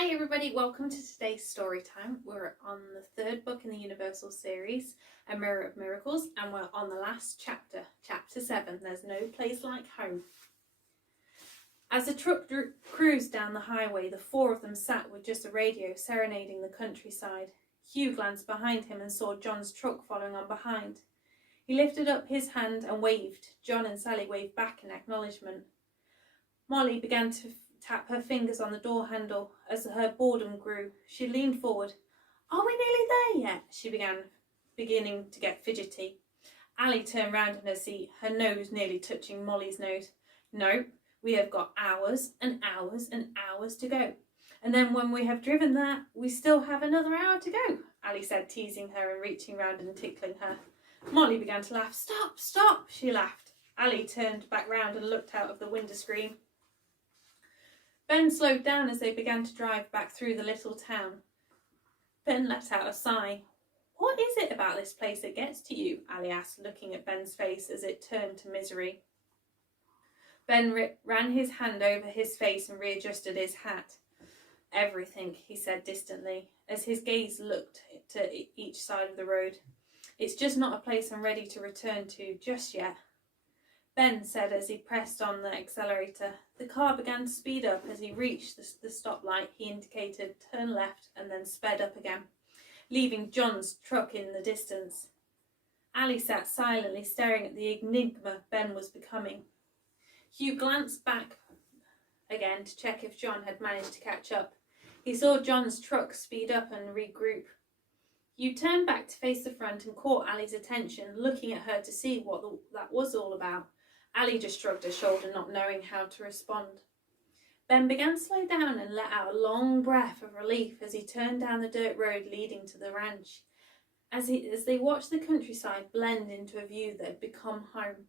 Hi everybody, welcome to today's story time. We're on the third book in the Universal series, A Mirror of Miracles, and we're on the last chapter, chapter 7, There's No Place Like Home. As the truck cruised down the highway, the four of them sat with just a radio serenading the countryside. Hugh glanced behind him and saw John's truck following on behind. He lifted up his hand and waved. John and Sally waved back in acknowledgement. Molly began to tap her fingers on the door handle as her boredom grew. She leaned forward. "Are we nearly there yet?" she beginning to get fidgety. Ali turned round in her seat, her nose nearly touching Molly's nose. "No, we have got hours and hours and hours to go. And then when we have driven that, we still have another hour to go," Ali said, teasing her and reaching round and tickling her. Molly began to laugh. "Stop, stop," she laughed. Ali turned back round and looked out of the window screen. Ben slowed down as they began to drive back through the little town. Ben let out a sigh. "What is it about this place that gets to you?" Ali asked, looking at Ben's face as it turned to misery. Ben ran his hand over his face and readjusted his hat. "Everything," he said distantly, as his gaze looked to each side of the road. "It's just not a place I'm ready to return to just yet." Ben said as he pressed on the accelerator. The car began to speed up. As he reached the stoplight, he indicated turn left and then sped up again, leaving John's truck in the distance. Ali sat silently staring at the enigma Ben was becoming. Hugh glanced back again to check if John had managed to catch up. He saw John's truck speed up and regroup. Hugh turned back to face the front and caught Ali's attention, looking at her to see what that was all about. Ali just shrugged her shoulder, not knowing how to respond. Ben began to slow down and let out a long breath of relief as he turned down the dirt road leading to the ranch. As they watched the countryside blend into a view that had become home,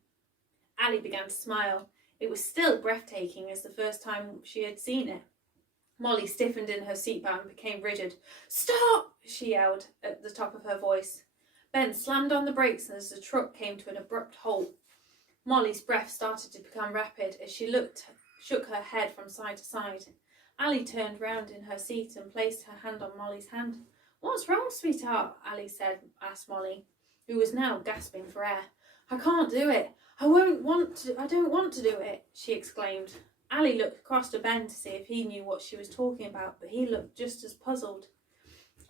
Ali began to smile. It was still breathtaking as the first time she had seen it. Molly stiffened in her seatbelt and became rigid. "Stop!" she yelled at the top of her voice. Ben slammed on the brakes as the truck came to an abrupt halt. Molly's breath started to become rapid as she shook her head from side to side. Ali turned round in her seat and placed her hand on Molly's hand. "What's wrong, sweetheart?" Ali asked Molly, who was now gasping for air. "I can't do it. I don't want to do it," she exclaimed. Ali looked across to Ben to see if he knew what she was talking about, but he looked just as puzzled.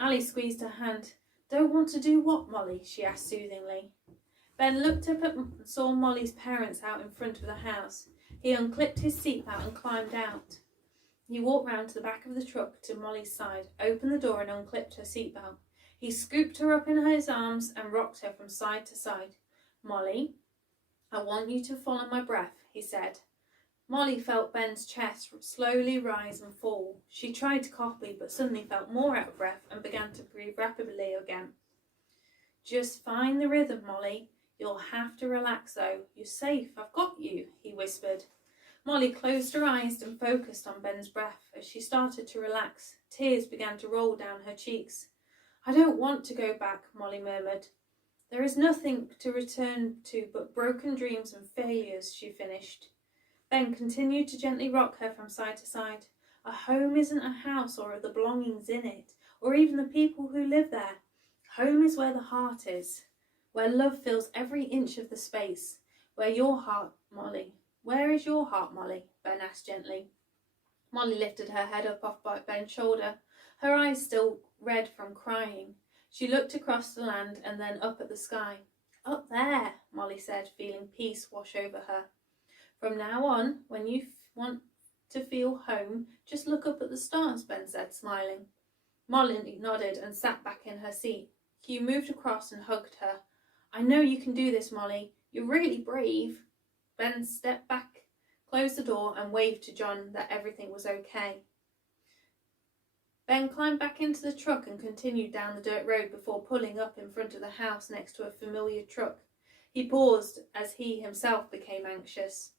Ali squeezed her hand. "Don't want to do what, Molly?" she asked soothingly. Ben looked up and saw Molly's parents out in front of the house. He unclipped his seatbelt and climbed out. He walked round to the back of the truck to Molly's side, opened the door and unclipped her seatbelt. He scooped her up in his arms and rocked her from side to side. "Molly, I want you to follow my breath," he said. Molly felt Ben's chest slowly rise and fall. She tried to copy, but suddenly felt more out of breath and began to breathe rapidly again. "Just find the rhythm, Molly. You'll have to relax though. You're safe. I've got you," he whispered. Molly closed her eyes and focused on Ben's breath. As she started to relax, tears began to roll down her cheeks. "I don't want to go back," Molly murmured. "There is nothing to return to but broken dreams and failures," she finished. Ben continued to gently rock her from side to side. "A home isn't a house or the belongings in it, or even the people who live there. Home is where the heart is, where love fills every inch of the space. Where is your heart, Molly?" Ben asked gently. Molly lifted her head up off Ben's shoulder, her eyes still red from crying. She looked across the land and then up at the sky. "Up there," Molly said, feeling peace wash over her. "From now on, when you want to feel home, just look up at the stars," Ben said, smiling. Molly nodded and sat back in her seat. Hugh moved across and hugged her. "I know you can do this, Molly. You're really brave." Ben stepped back, closed the door and waved to John that everything was okay. Ben climbed back into the truck and continued down the dirt road before pulling up in front of the house next to a familiar truck. He paused as he himself became anxious.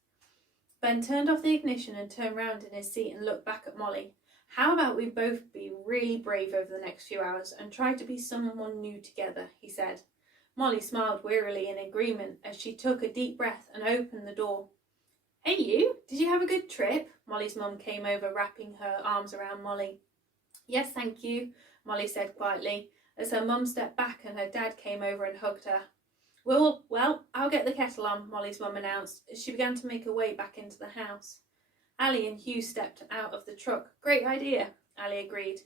Ben turned off the ignition and turned round in his seat and looked back at Molly. "How about we both be really brave over the next few hours and try to be someone new together," he said. Molly smiled wearily in agreement as she took a deep breath and opened the door. "Hey you, did you have a good trip?" Molly's mum came over, wrapping her arms around Molly. Yes, thank you, Molly said quietly, as her mum stepped back and her dad came over and hugged her. Well, I'll get the kettle on, Molly's mum announced as she began to make her way back into the house. Ali and Hugh stepped out of the truck. Great idea, Ali agreed.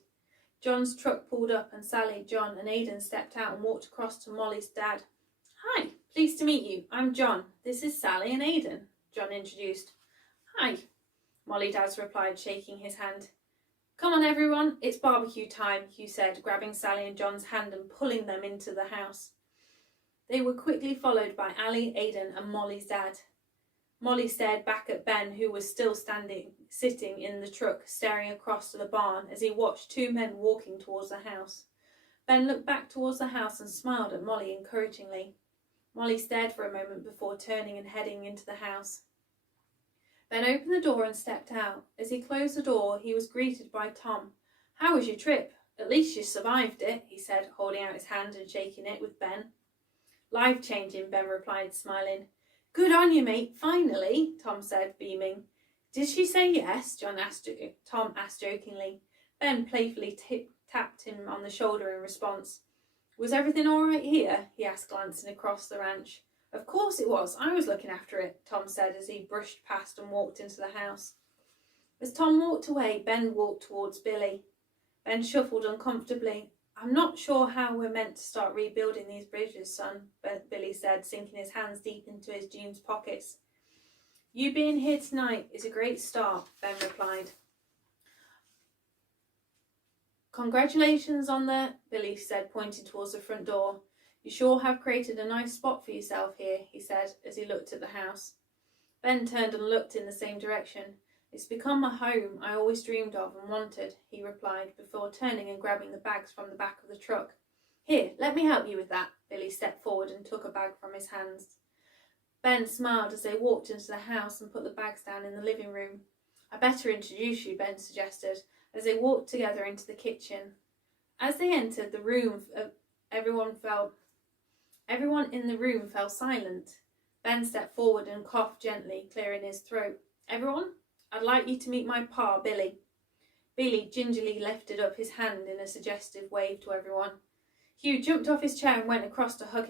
John's truck pulled up and Sally, John and Aidan stepped out and walked across to Molly's dad. Hi, pleased to meet you. I'm John. This is Sally and Aidan, John introduced. Hi, Molly Dad replied, shaking his hand. Come on everyone, it's barbecue time, Hugh said, grabbing Sally and John's hand and pulling them into the house. They were quickly followed by Ali, Aidan and Molly's dad. Molly stared back at Ben, who was still sitting in the truck, staring across to the barn as he watched two men walking towards the house. Ben looked back towards the house and smiled at Molly encouragingly. Molly stared for a moment before turning and heading into the house. Ben opened the door and stepped out. As he closed the door, he was greeted by Tom. How was your trip? At least you survived it, he said, holding out his hand and shaking it with Ben. Life-changing, Ben replied, smiling. Good on you, mate, finally, Tom said, beaming. Did she say yes? Tom asked jokingly. Ben playfully tapped him on the shoulder in response. Was everything all right here? He asked, glancing across the ranch. Of course it was. I was looking after it, Tom said as he brushed past and walked into the house. As Tom walked away, Ben walked towards Billy. Ben shuffled uncomfortably. I'm not sure how we're meant to start rebuilding these bridges, son, Billy said, sinking his hands deep into his jeans pockets. You being here tonight is a great start, Ben replied. Congratulations on that, Billy said, pointing towards the front door. You sure have created a nice spot for yourself here, he said, as he looked at the house. Ben turned and looked in the same direction. It's become a home I always dreamed of and wanted, he replied, before turning and grabbing the bags from the back of the truck. Here, let me help you with that. Billy stepped forward and took a bag from his hands. Ben smiled as they walked into the house and put the bags down in the living room. I better introduce you, Ben suggested, as they walked together into the kitchen. As they entered the room, everyone in the room fell silent. Ben stepped forward and coughed gently, clearing his throat. Everyone, I'd like you to meet my pa, Billy. Billy gingerly lifted up his hand in a suggestive wave to everyone. Hugh jumped off his chair and went across to hug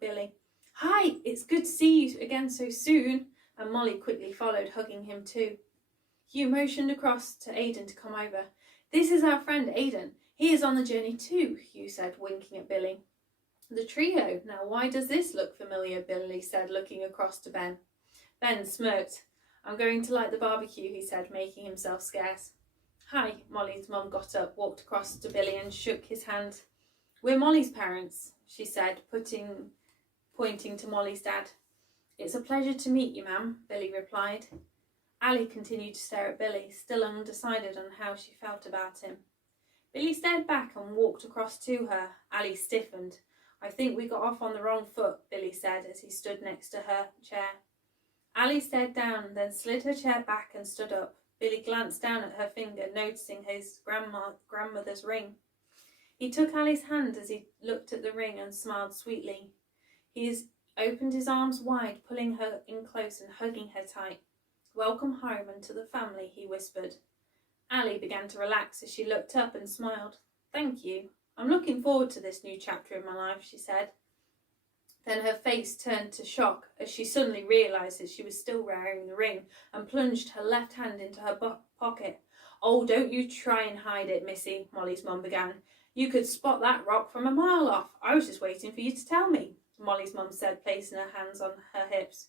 Billy. Hi, it's good to see you again so soon, and Molly quickly followed, hugging him too. Hugh motioned across to Aidan to come over. This is our friend Aidan. He is on the journey too, Hugh said, winking at Billy. The trio. Now why does this look familiar? Billy said, looking across to Ben. Ben smirked. I'm going to light the barbecue, he said, making himself scarce. Hi, Molly's mum got up, walked across to Billy and shook his hand. We're Molly's parents, she said, pointing to Molly's dad. It's a pleasure to meet you, ma'am, Billy replied. Ali continued to stare at Billy, still undecided on how she felt about him. Billy stared back and walked across to her. Ali stiffened. I think we got off on the wrong foot, Billy said as he stood next to her chair. Ali stared down, then slid her chair back and stood up. Billy glanced down at her finger, noticing his grandmother's ring. He took Ali's hand as he looked at the ring and smiled sweetly. He opened his arms wide, pulling her in close and hugging her tight. Welcome home and to the family, he whispered. Ali began to relax as she looked up and smiled. Thank you. I'm looking forward to this new chapter in my life, she said. Then her face turned to shock as she suddenly realised that she was still wearing the ring and plunged her left hand into her pocket. Oh, don't you try and hide it, Missy, Molly's mum began. You could spot that rock from a mile off. I was just waiting for you to tell me, Molly's mum said, placing her hands on her hips.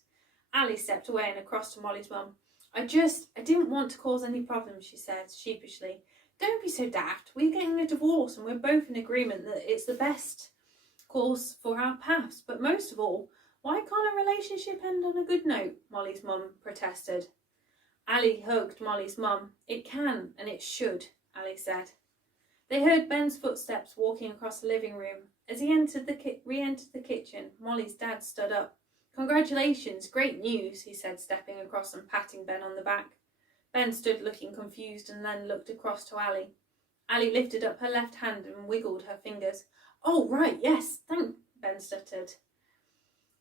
Ali stepped away and across to Molly's mum. I didn't want to cause any problems, she said sheepishly. Don't be so daft. We're getting a divorce and we're both in agreement that it's the best course for our paths. But most of all, why can't a relationship end on a good note? Molly's mum protested. Ali hugged Molly's mum. It can and it should, Ali said. They heard Ben's footsteps walking across the living room. As he re-entered the kitchen, Molly's dad stood up. Congratulations, great news, he said, stepping across and patting Ben on the back. Ben stood looking confused and then looked across to Ali. Ali lifted up her left hand and wiggled her fingers. Oh, right, yes, Ben stuttered.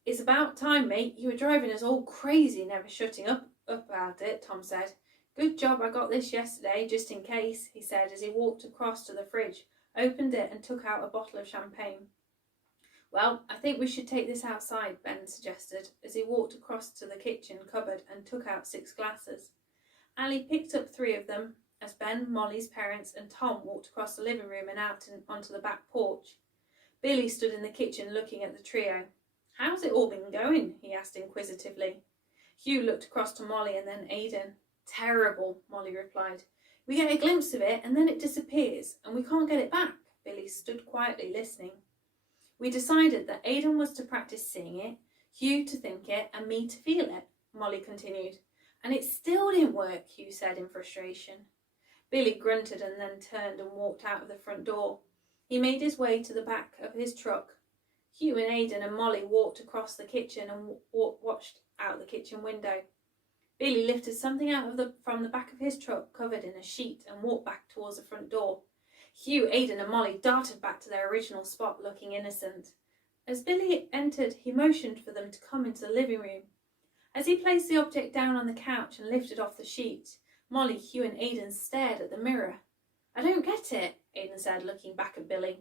It's about time, mate. You were driving us all crazy, never shutting up about it, Tom said. Good job I got this yesterday, just in case, he said as he walked across to the fridge, opened it and took out a bottle of champagne. Well, I think we should take this outside, Ben suggested, as he walked across to the kitchen cupboard and took out 6 glasses. Ali picked up 3 of them as Ben, Molly's parents and Tom walked across the living room and out onto the back porch. Billy stood in the kitchen looking at the trio. How's it all been going? He asked inquisitively. Hugh looked across to Molly and then Aidan. Terrible, Molly replied. We get a glimpse of it and then it disappears and we can't get it back. Billy stood quietly listening. We decided that Aidan was to practice seeing it, Hugh to think it and me to feel it, Molly continued. And it still didn't work, Hugh said in frustration. Billy grunted and then turned and walked out of the front door. He made his way to the back of his truck. Hugh and Aidan and Molly walked across the kitchen and watched out the kitchen window. Billy lifted something out from the back of his truck covered in a sheet and walked back towards the front door. Hugh, Aidan and Molly darted back to their original spot looking innocent. As Billy entered, he motioned for them to come into the living room. As he placed the object down on the couch and lifted off the sheet, Molly, Hugh and Aidan stared at the mirror. I don't get it, Aidan said, looking back at Billy.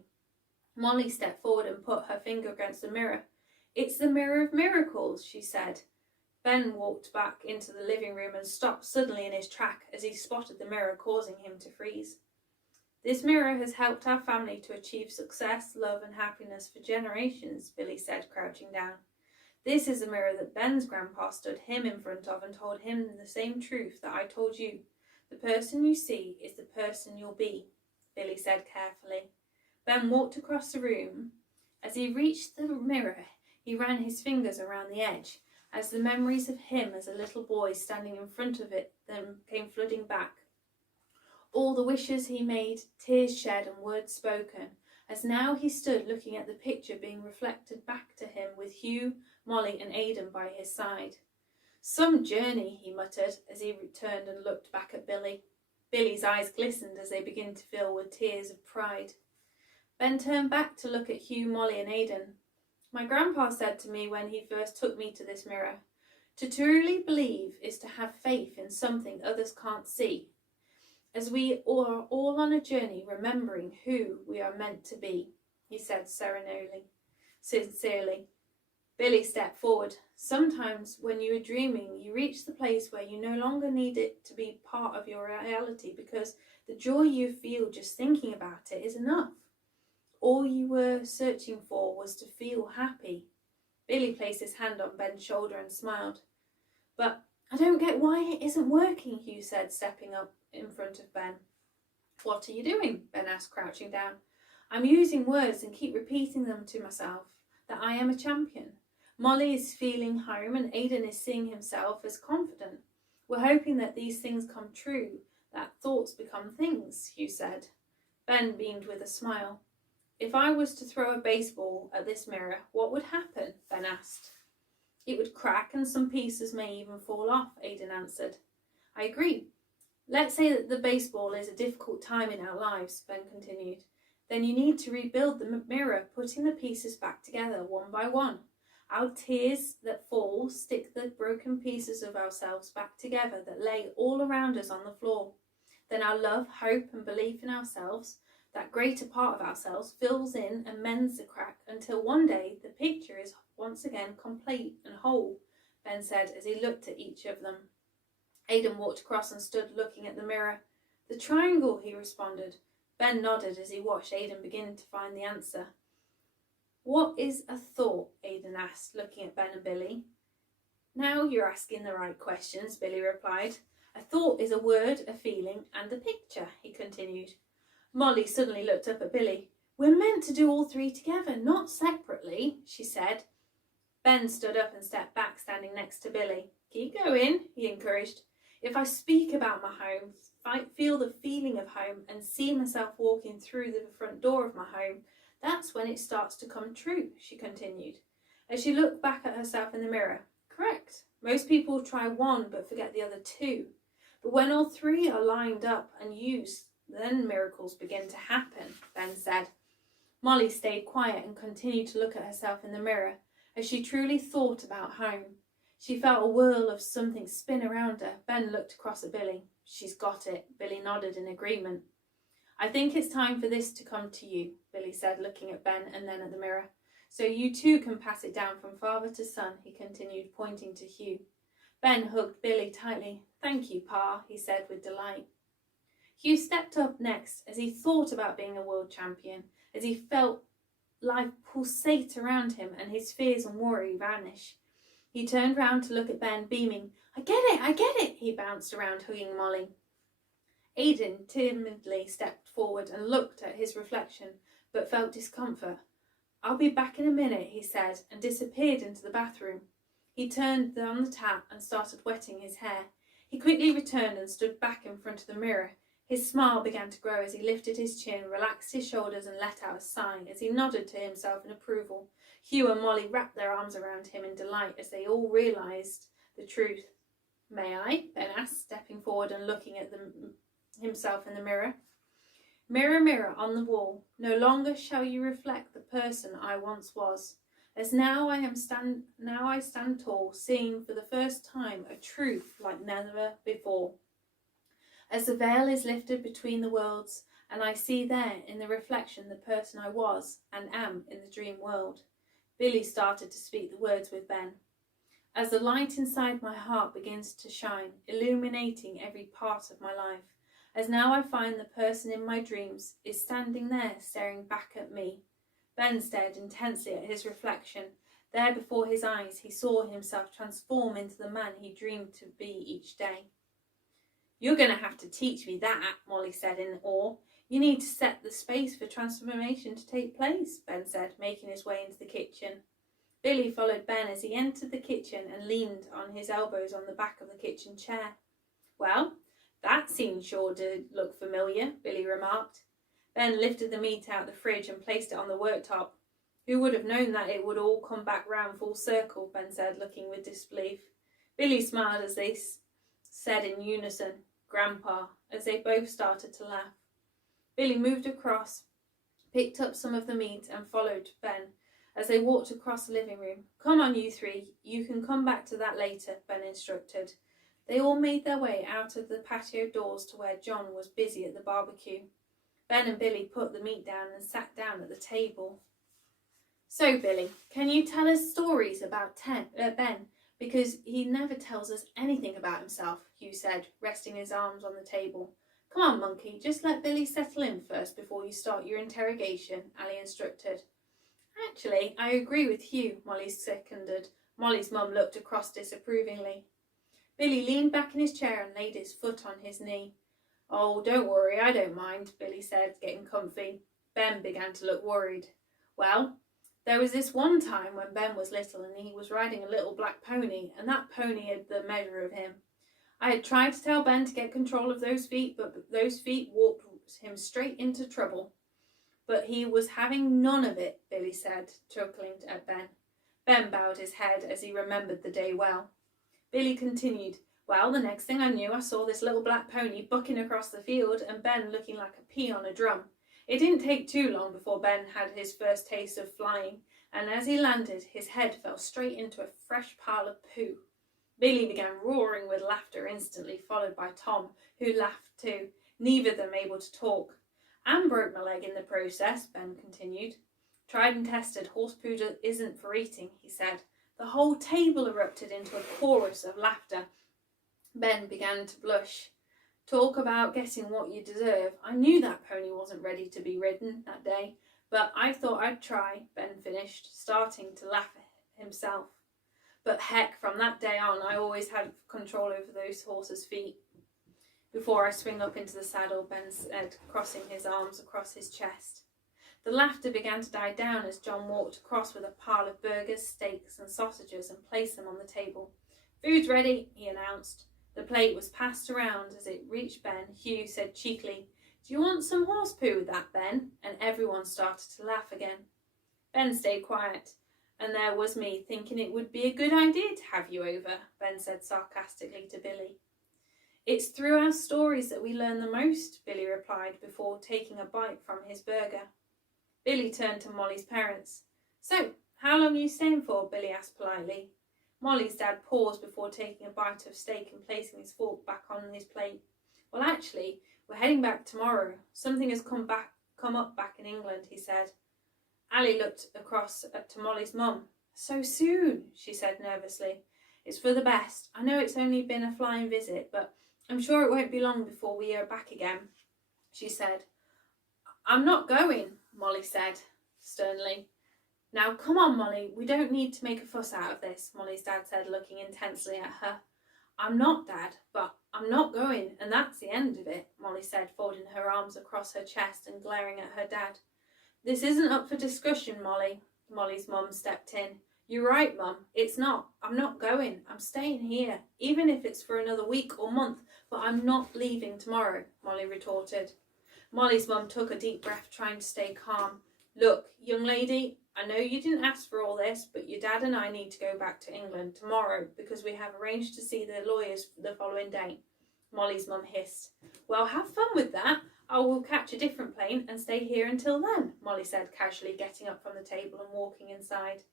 Molly stepped forward and put her finger against the mirror. It's the mirror of miracles, she said. Ben walked back into the living room and stopped suddenly in his track as he spotted the mirror, causing him to freeze. This mirror has helped our family to achieve success, love and happiness for generations, Billy said, crouching down. This is a mirror that Ben's grandpa stood him in front of and told him the same truth that I told you. The person you see is the person you'll be, Billy said carefully. Ben walked across the room. As he reached the mirror, he ran his fingers around the edge, as the memories of him as a little boy standing in front of it then came flooding back. All the wishes he made, tears shed and words spoken, as now he stood looking at the picture being reflected back to him with Hugh, Molly and Aidan by his side. Some journey, he muttered as he returned and looked back at Billy. Billy's eyes glistened as they began to fill with tears of pride. Ben turned back to look at Hugh, Molly and Aidan. My grandpa said to me when he first took me to this mirror, to truly believe is to have faith in something others can't see, as we are all on a journey remembering who we are meant to be, he said sincerely. Billy stepped forward. Sometimes when you are dreaming, you reach the place where you no longer need it to be part of your reality because the joy you feel just thinking about it is enough. All you were searching for was to feel happy. Billy placed his hand on Ben's shoulder and smiled. But I don't get why it isn't working, Hugh said, stepping up in front of Ben. What are you doing? Ben asked, crouching down. I'm using words and keep repeating them to myself, that I am a champion. Molly is feeling home and Aidan is seeing himself as confident. We're hoping that these things come true, that thoughts become things, Hugh said. Ben beamed with a smile. If I was to throw a baseball at this mirror, what would happen? Ben asked. It would crack and some pieces may even fall off, Aidan answered. I agree. Let's say that the baseball is a difficult time in our lives, Ben continued. Then you need to rebuild the mirror, putting the pieces back together one by one. Our tears that fall stick the broken pieces of ourselves back together that lay all around us on the floor. Then our love, hope and belief in ourselves, that greater part of ourselves, fills in and mends the crack until one day the picture is once again complete and whole, Ben said as he looked at each of them. Aidan walked across and stood looking at the mirror. The triangle, he responded. Ben nodded as he watched Aidan begin to find the answer. What is a thought? Aidan asked, looking at Ben and Billy. Now you're asking the right questions, Billy replied. A thought is a word, a feeling, and a picture, he continued. Molly suddenly looked up at Billy. We're meant to do all 3 together, not separately, she said. Ben stood up and stepped back, standing next to Billy. Keep going, he encouraged. If I speak about my home, feel the feeling of home, and see myself walking through the front door of my home, that's when it starts to come true, she continued, as she looked back at herself in the mirror. Correct. Most people try one but forget the other 2. But when all 3 are lined up and used, then miracles begin to happen, Ben said. Molly stayed quiet and continued to look at herself in the mirror as she truly thought about home. She felt a whirl of something spin around her. Ben looked across at Billy. she's got it. Billy nodded in agreement. I think it's time for this to come to you, Billy said, looking at Ben and then at the mirror. So you too can pass it down from father to son, he continued, pointing to Hugh. Ben hugged Billy tightly. Thank you, Pa, he said with delight. Hugh stepped up next as he thought about being a world champion, as he felt life pulsate around him and his fears and worry vanish. He turned round to look at Ben, beaming. I get it, he bounced around, hugging Molly. Aidan timidly stepped forward and looked at his reflection, but felt discomfort. I'll be back in a minute, he said, and disappeared into the bathroom. He turned on the tap and started wetting his hair. He quickly returned and stood back in front of the mirror. His smile began to grow as he lifted his chin, relaxed his shoulders and let out a sigh as he nodded to himself in approval. Hugh and Molly wrapped their arms around him in delight as they all realised the truth. May I? Ben asked, stepping forward and looking at himself in the mirror. Mirror, mirror on the wall, no longer shall you reflect the person I once was. As now I stand tall, seeing for the first time a truth like never before. As the veil is lifted between the worlds, and I see there in the reflection the person I was and am in the dream world. Billy started to speak the words with Ben. As the light inside my heart begins to shine, illuminating every part of my life, as now I find the person in my dreams is standing there staring back at me. Ben stared intensely at his reflection. There before his eyes he saw himself transform into the man he dreamed to be each day. You're going to have to teach me that, Molly said in awe. You need to set the space for transformation to take place, Ben said, making his way into the kitchen. Billy followed Ben as he entered the kitchen and leaned on his elbows on the back of the kitchen chair. Well, that scene sure did look familiar, Billy remarked. Ben lifted the meat out of the fridge and placed it on the worktop. Who would have known that it would all come back round full circle, Ben said, looking with disbelief. Billy smiled as they said in unison, Grandpa, as they both started to laugh. Billy moved across, picked up some of the meat and followed Ben as they walked across the living room. Come on, you three, you can come back to that later, Ben instructed. They all made their way out of the patio doors to where John was busy at the barbecue. Ben and Billy put the meat down and sat down at the table. So, Billy, can you tell us stories about Ben? Because he never tells us anything about himself, Hugh said, resting his arms on the table. Come on, Monkey, just let Billy settle in first before you start your interrogation, Ali instructed. Actually, I agree with Hugh, Molly seconded. Molly's mum looked across disapprovingly. Billy leaned back in his chair and laid his foot on his knee. Oh, don't worry, I don't mind, Billy said, getting comfy. Ben began to look worried. Well, there was this one time when Ben was little and he was riding a little black pony, and that pony had the measure of him. I had tried to tell Ben to get control of those feet, but those feet walked him straight into trouble. But he was having none of it, Billy said, chuckling at Ben. Ben bowed his head as he remembered the day well. Billy continued, Well, the next thing I knew, I saw this little black pony bucking across the field and Ben looking like a pea on a drum. It didn't take too long before Ben had his first taste of flying, and as he landed, his head fell straight into a fresh pile of poo. Billy began roaring with laughter instantly, followed by Tom, who laughed too, neither of them able to talk. And broke my leg in the process, Ben continued. Tried and tested, horse poo isn't for eating, he said. The whole table erupted into a chorus of laughter. Ben began to blush. Talk about getting what you deserve. I knew that pony wasn't ready to be ridden that day, but I thought I'd try, Ben finished, starting to laugh at himself. But heck, from that day on, I always had control over those horses' feet. Before I swing up into the saddle, Ben said, crossing his arms across his chest. The laughter began to die down as John walked across with a pile of burgers, steaks and sausages and placed them on the table. Food's ready, he announced. The plate was passed around. As it reached Ben, Hugh said cheekily, Do you want some horse poo with that, Ben? And everyone started to laugh again. Ben stayed quiet, and there was me thinking it would be a good idea to have you over, Ben said sarcastically to Billy. It's through our stories that we learn the most, Billy replied before taking a bite from his burger. Billy turned to Molly's parents. So, how long are you staying for? Billy asked politely. Molly's dad paused before taking a bite of steak and placing his fork back on his plate. Well, actually, we're heading back tomorrow. Something has come up back in England, he said. Ali looked across to Molly's mum. So soon, she said nervously. It's for the best. I know it's only been a flying visit, but I'm sure it won't be long before we are back again, she said. I'm not going, Molly said sternly. Now, come on, Molly, we don't need to make a fuss out of this, Molly's dad said, looking intensely at her. I'm not, Dad, but I'm not going, and that's the end of it, Molly said, folding her arms across her chest and glaring at her dad. This isn't up for discussion, Molly, Molly's mum stepped in. You're right, Mum, it's not. I'm not going. I'm staying here, even if it's for another week or month, but I'm not leaving tomorrow, Molly retorted. Molly's mum took a deep breath, trying to stay calm. Look, young lady, I know you didn't ask for all this, but your dad and I need to go back to England tomorrow because we have arranged to see the lawyers the following day, Molly's mum hissed. Well, have fun with that. I will catch a different plane and stay here until then, Molly said, casually getting up from the table and walking inside.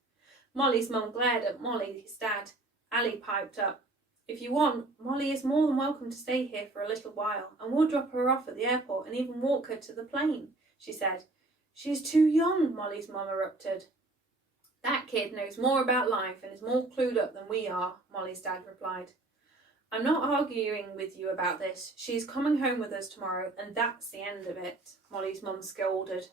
Molly's mum glared at Molly's dad. Ali piped up. If you want, Molly is more than welcome to stay here for a little while, and we'll drop her off at the airport and even walk her to the plane, she said. She's too young, Molly's mum erupted. That kid knows more about life and is more clued up than we are, Molly's dad replied. I'm not arguing with you about this. She's coming home with us tomorrow, and that's the end of it, Molly's mum scolded.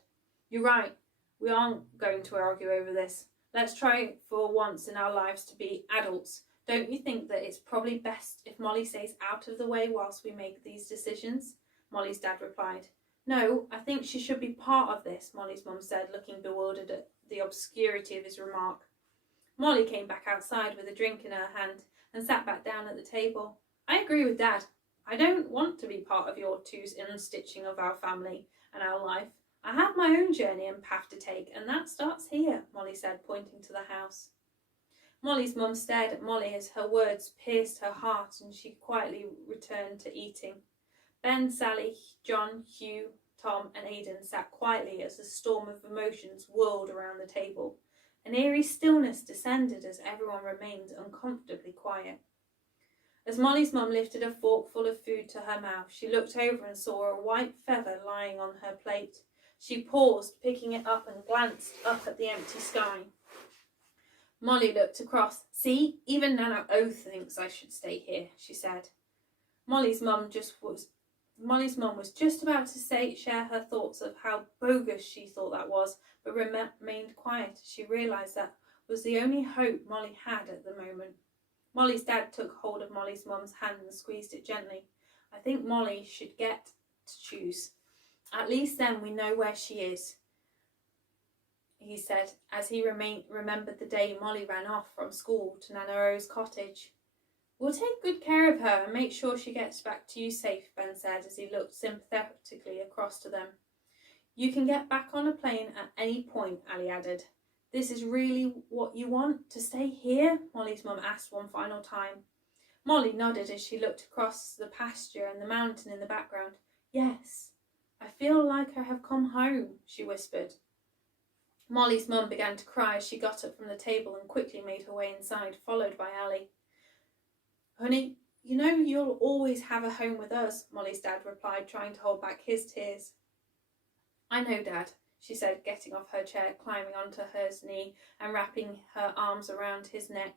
You're right. We aren't going to argue over this. Let's try for once in our lives to be adults. Don't you think that it's probably best if Molly stays out of the way whilst we make these decisions? Molly's dad replied. No, I think she should be part of this, Molly's mum said, looking bewildered at the obscurity of his remark. Molly came back outside with a drink in her hand and sat back down at the table. I agree with Dad. I don't want to be part of your two's unstitching of our family and our life. I have my own journey and path to take, and that starts here, Molly said, pointing to the house. Molly's mum stared at Molly as her words pierced her heart, and she quietly returned to eating. Ben, Sally, John, Hugh, Tom and Aidan sat quietly as a storm of emotions whirled around the table. An eerie stillness descended as everyone remained uncomfortably quiet. As Molly's mum lifted a fork full of food to her mouth, she looked over and saw a white feather lying on her plate. She paused, picking it up, and glanced up at the empty sky. Molly looked across. See, even Nana O thinks I should stay here, she said. Molly's mum was just about to share her thoughts of how bogus she thought that was, but remained quiet as she realised that was the only hope Molly had at the moment. Molly's dad took hold of Molly's mum's hand and squeezed it gently. I think Molly should get to choose. At least then we know where she is, he said, as he remembered the day Molly ran off from school to Nana O's cottage. We'll take good care of her and make sure she gets back to you safe, Ben said as he looked sympathetically across to them. You can get back on a plane at any point, Ali added. This is really what you want, to stay here? Molly's mum asked one final time. Molly nodded as she looked across the pasture and the mountain in the background. Yes, I feel like I have come home, she whispered. Molly's mum began to cry as she got up from the table and quickly made her way inside, followed by Ali. Honey, you know you'll always have a home with us, Molly's dad replied, trying to hold back his tears. I know, Dad, she said, getting off her chair, climbing onto his knee and wrapping her arms around his neck.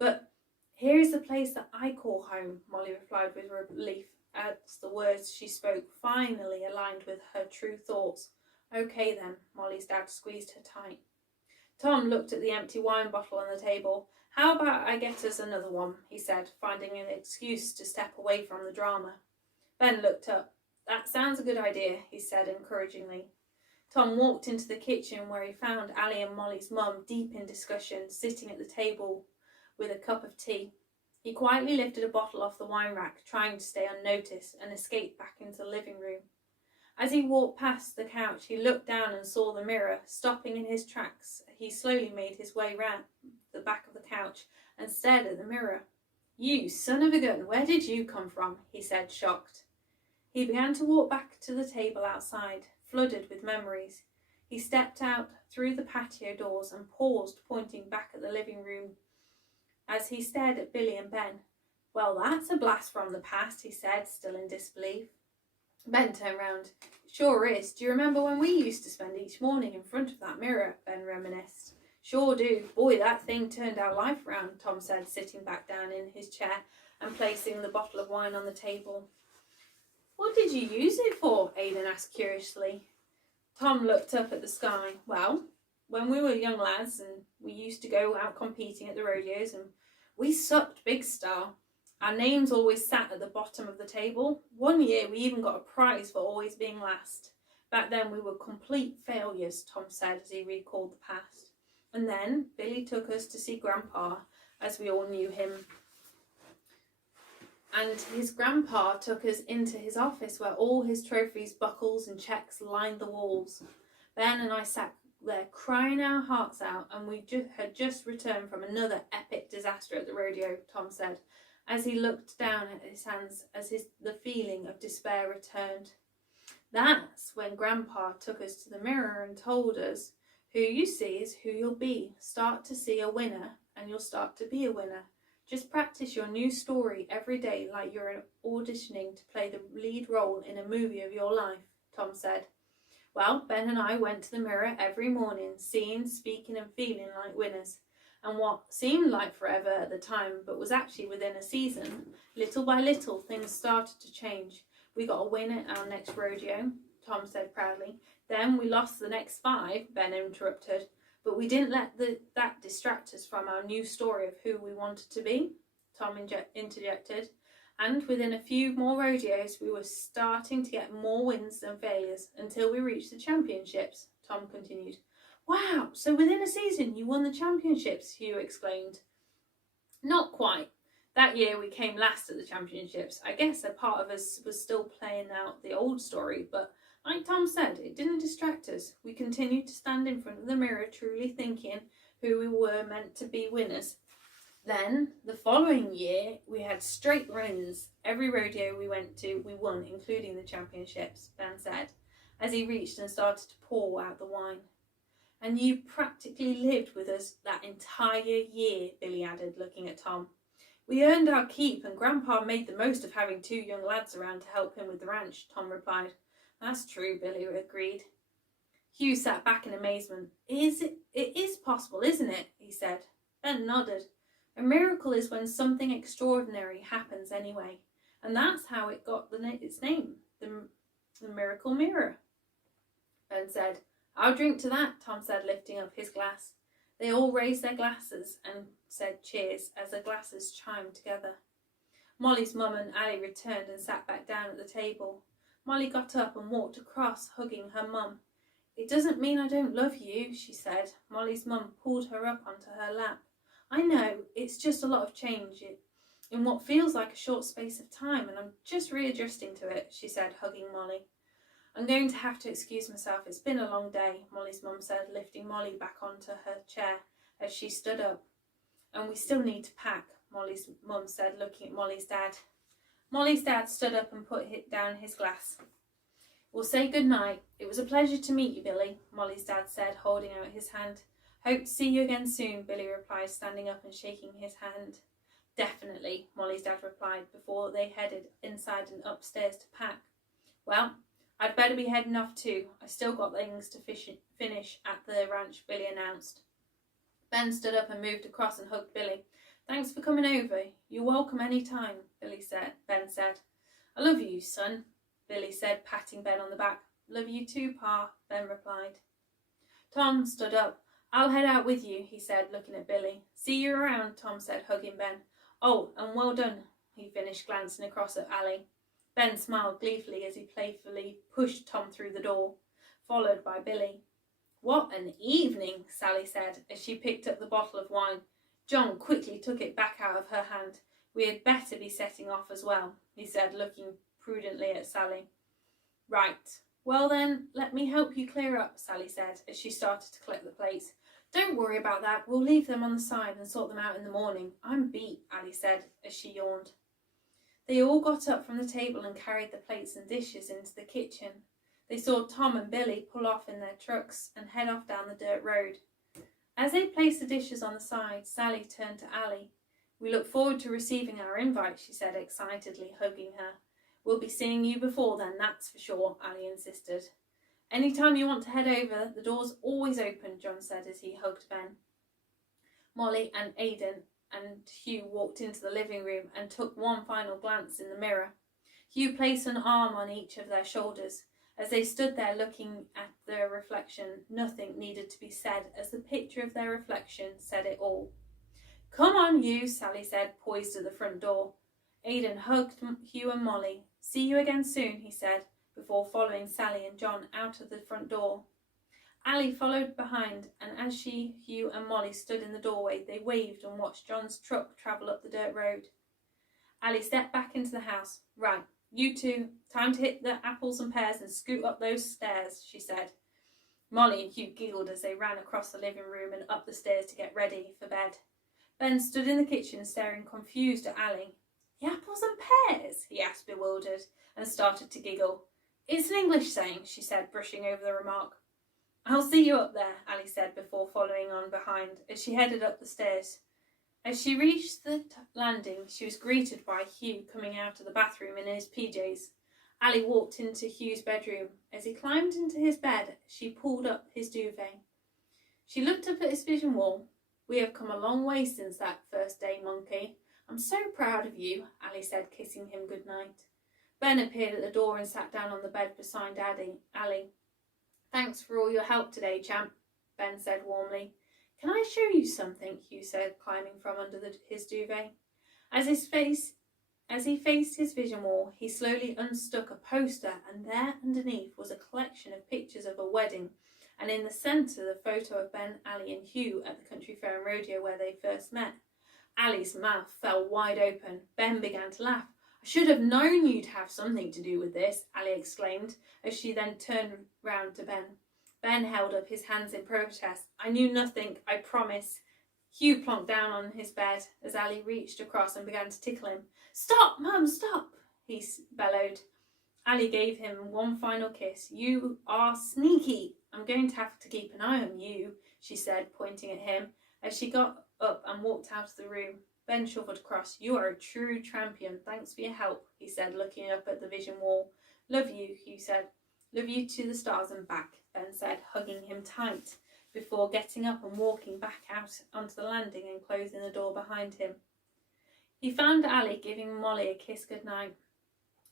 But here is the place that I call home, Molly replied with relief as the words she spoke finally aligned with her true thoughts. Okay then, Molly's dad squeezed her tight. Tom looked at the empty wine bottle on the table. How about I get us another one, he said, finding an excuse to step away from the drama. Ben looked up. That sounds a good idea, he said encouragingly. Tom walked into the kitchen where he found Ali and Molly's mum deep in discussion, sitting at the table with a cup of tea. He quietly lifted a bottle off the wine rack, trying to stay unnoticed, and escaped back into the living room. As he walked past the couch, he looked down and saw the mirror. Stopping in his tracks, he slowly made his way round the back of the couch and stared at the mirror. You son of a gun, where did you come from? He said, shocked. He began to walk back to the table outside, flooded with memories. He stepped out through the patio doors and paused, pointing back at the living room as he stared at Billy and Ben. Well, that's a blast from the past, he said, still in disbelief. Ben turned round. Sure is. Do you remember when we used to spend each morning in front of that mirror? Ben reminisced. Sure do. Boy, that thing turned our life round, Tom said, sitting back down in his chair and placing the bottle of wine on the table. What did you use it for? Aidan asked curiously. Tom looked up at the sky. Well, when we were young lads and we used to go out competing at the rodeos and we sucked big style. Our names always sat at the bottom of the table. One year we even got a prize for always being last. Back then we were complete failures, Tom said as he recalled the past. And then Billy took us to see Grandpa, as we all knew him. And his grandpa took us into his office where all his trophies, buckles and checks lined the walls. Ben and I sat there crying our hearts out, and we had just returned from another epic disaster at the rodeo, Tom said, as he looked down at his hands as the feeling of despair returned. That's when Grandpa took us to the mirror and told us, who you see is who you'll be. Start to see a winner and you'll start to be a winner. Just practice your new story every day like you're auditioning to play the lead role in a movie of your life, Tom said. Well, Ben and I went to the mirror every morning, seeing, speaking and feeling like winners. And what seemed like forever at the time, but was actually within a season, little by little things started to change. We got a win at our next rodeo, Tom said proudly. Then we lost the next 5, Ben interrupted. But we didn't let that distract us from our new story of who we wanted to be, Tom interjected. And within a few more rodeos, we were starting to get more wins than failures until we reached the championships, Tom continued. Wow, so within a season you won the championships, Hugh exclaimed. Not quite. That year we came last at the championships. I guess a part of us was still playing out the old story, but like Tom said, it didn't distract us. We continued to stand in front of the mirror, truly thinking who we were meant to be winners. Then, the following year, we had straight wins. Every rodeo we went to, we won, including the championships, Ben said, as he reached and started to pour out the wine. And you practically lived with us that entire year, Billy added, looking at Tom. We earned our keep, and Grandpa made the most of having 2 young lads around to help him with the ranch, Tom replied. That's true, Billy agreed. Hugh sat back in amazement. It is possible, isn't it? He said. Ben nodded. A miracle is when something extraordinary happens anyway. And that's how it got its name, the miracle mirror. Ben said. I'll drink to that, Tom said, lifting up his glass. They all raised their glasses and said cheers as the glasses chimed together. Molly's mum and Ali returned and sat back down at the table. Molly got up and walked across, hugging her mum. It doesn't mean I don't love you, she said. Molly's mum pulled her up onto her lap. I know, it's just a lot of change in what feels like a short space of time, and I'm just readjusting to it, she said, hugging Molly. I'm going to have to excuse myself. It's been a long day, Molly's mum said, lifting Molly back onto her chair as she stood up. And we still need to pack, Molly's mum said, looking at Molly's dad. Molly's dad stood up and put down his glass. We'll say good night. It was a pleasure to meet you, Billy, Molly's dad said, holding out his hand. Hope to see you again soon, Billy replied, standing up and shaking his hand. Definitely, Molly's dad replied, before they headed inside and upstairs to pack. Well, I'd better be heading off too. I still got things to finish at the ranch, Billy announced. Ben stood up and moved across and hugged Billy. Thanks for coming over. You're welcome any time, Ben said. I love you, son, Billy said, patting Ben on the back. Love you too, Pa, Ben replied. Tom stood up. I'll head out with you, he said, looking at Billy. See you around, Tom said, hugging Ben. Oh, and well done, he finished, glancing across at Ali. Ben smiled gleefully as he playfully pushed Tom through the door, followed by Billy. What an evening, Sally said, as she picked up the bottle of wine. John quickly took it back out of her hand. We had better be setting off as well, he said, looking prudently at Sally. Right. Well then, let me help you clear up, Sally said, as she started to collect the plates. Don't worry about that. We'll leave them on the side and sort them out in the morning. I'm beat, Ali said, as she yawned. They all got up from the table and carried the plates and dishes into the kitchen. They saw Tom and Billy pull off in their trucks and head off down the dirt road. As they placed the dishes on the side, Sally turned to Ali. We look forward to receiving our invite, she said excitedly, hugging her. We'll be seeing you before then, that's for sure, Ali insisted. Any time you want to head over, the door's always open, John said as he hugged Ben. Molly and Aidan and Hugh walked into the living room and took one final glance in the mirror. Hugh placed an arm on each of their shoulders. As they stood there looking at their reflection, nothing needed to be said, as the picture of their reflection said it all. Come on, you, Sally said, poised at the front door. Aidan hugged Hugh and Molly. See you again soon, he said, before following Sally and John out of the front door. Ali followed behind, and as she, Hugh and Molly stood in the doorway, they waved and watched John's truck travel up the dirt road. Ali stepped back into the house. Right, you two, time to hit the apples and pears and scoot up those stairs, she said. Molly and Hugh giggled as they ran across the living room and up the stairs to get ready for bed. Ben stood in the kitchen staring confused at Ali. The apples and pears? He asked, bewildered, and started to giggle. It's an English saying, she said, brushing over the remark. I'll see you up there, Ali said before following on behind as she headed up the stairs. As she reached the landing, she was greeted by Hugh coming out of the bathroom in his PJs. Ali walked into Hugh's bedroom. As he climbed into his bed, she pulled up his duvet. She looked up at his vision wall. We have come a long way since that first day, monkey. I'm so proud of you, Ali said, kissing him goodnight. Ben appeared at the door and sat down on the bed beside Ali. Thanks for all your help today, champ, Ben said warmly. Can I show you something? Hugh said, climbing from under his duvet. As he faced his vision wall, he slowly unstuck a poster, and there underneath was a collection of pictures of a wedding, and in the centre the photo of Ben, Ali and Hugh at the country fair and rodeo where they first met. Ali's mouth fell wide open. Ben began to laugh. I should have known you'd have something to do with this, Ali exclaimed, as she then turned round to Ben. Ben held up his hands in protest. I knew nothing, I promise. Hugh plonked down on his bed as Ali reached across and began to tickle him. Stop, Mum, stop, he bellowed. Ali gave him one final kiss. You are sneaky. I'm going to have to keep an eye on you, she said, pointing at him, as she got up and walked out of the room. Ben shuffled across. You are a true champion. Thanks for your help, he said, looking up at the vision wall. Love you, Hugh said. Love you to the stars and back, Ben said, hugging him tight, before getting up and walking back out onto the landing and closing the door behind him. He found Ali giving Molly a kiss goodnight.